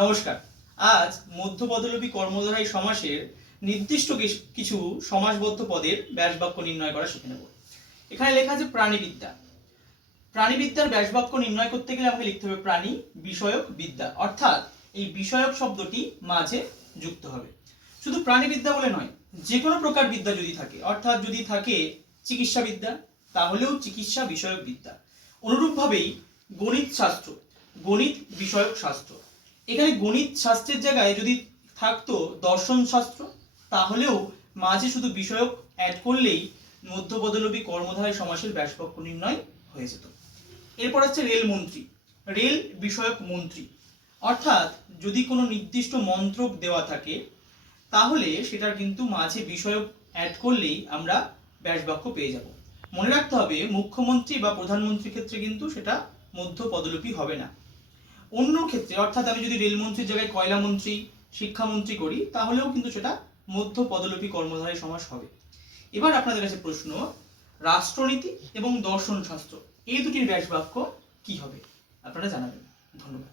নমস্কার। আজ মধ্যপদলোপী কর্মধারী সমাসের নির্দিষ্ট কিছু সমাসবদ্ধ পদের ব্যাসবাক্য নির্ণয় করা শিখে নেব। এখানে লেখা আছে প্রাণীবিদ্যা। প্রাণীবিদ্যার ব্যাসবাক্য নির্ণয় করতে গেলে আমাকে লিখতে হবে প্রাণী বিষয়ক বিদ্যা, অর্থাৎ এই বিষয়ক শব্দটি মাঝে যুক্ত হবে। শুধু প্রাণীবিদ্যা বলে নয়, যে কোনো প্রকার বিদ্যা যদি থাকে, অর্থাৎ যদি থাকে চিকিৎসা বিদ্যা, তাহলেও চিকিৎসা বিষয়ক বিদ্যা। অনুরূপভাবেই গণিত শাস্ত্র, গণিত বিষয়ক শাস্ত্র। এখানে গণিত শাস্ত্রের জায়গায় যদি থাকতো দর্শন শাস্ত্র, তাহলেও মাঝে শুধু বিষয়ক অ্যাড করলেই মধ্যপদলোপী কর্মধারী সমাসের ব্যাসবাক্য নির্ণয় হয়ে যেত। এরপর হচ্ছে রেল মন্ত্রী, রেল বিষয়ক মন্ত্রী, অর্থাৎ যদি কোনো নির্দিষ্ট মন্ত্রক দেওয়া থাকে তাহলে সেটার কিন্তু মাঝে বিষয়ক অ্যাড করলেই আমরা ব্যাসবাক্য পেয়ে যাব। মনে রাখতে হবে মুখ্যমন্ত্রী বা প্রধানমন্ত্রীর ক্ষেত্রে কিন্তু সেটা মধ্যপদলোপী হবে না। অন্য ক্ষেত্রে, অর্থাৎ আমি যদি রেলমন্ত্রীর জায়গায় কয়লা মন্ত্রী, শিক্ষামন্ত্রী করি, তাহলেও কিন্তু সেটা মধ্যপদলোপী কর্মধারী সমাস হবে। এবার আপনাদের কাছে প্রশ্ন, রাষ্ট্রনীতি এবং দর্শন শাস্ত্র এই দুটির ব্যাসবাক্য কি হবে আপনারা জানাবেন। ধন্যবাদ।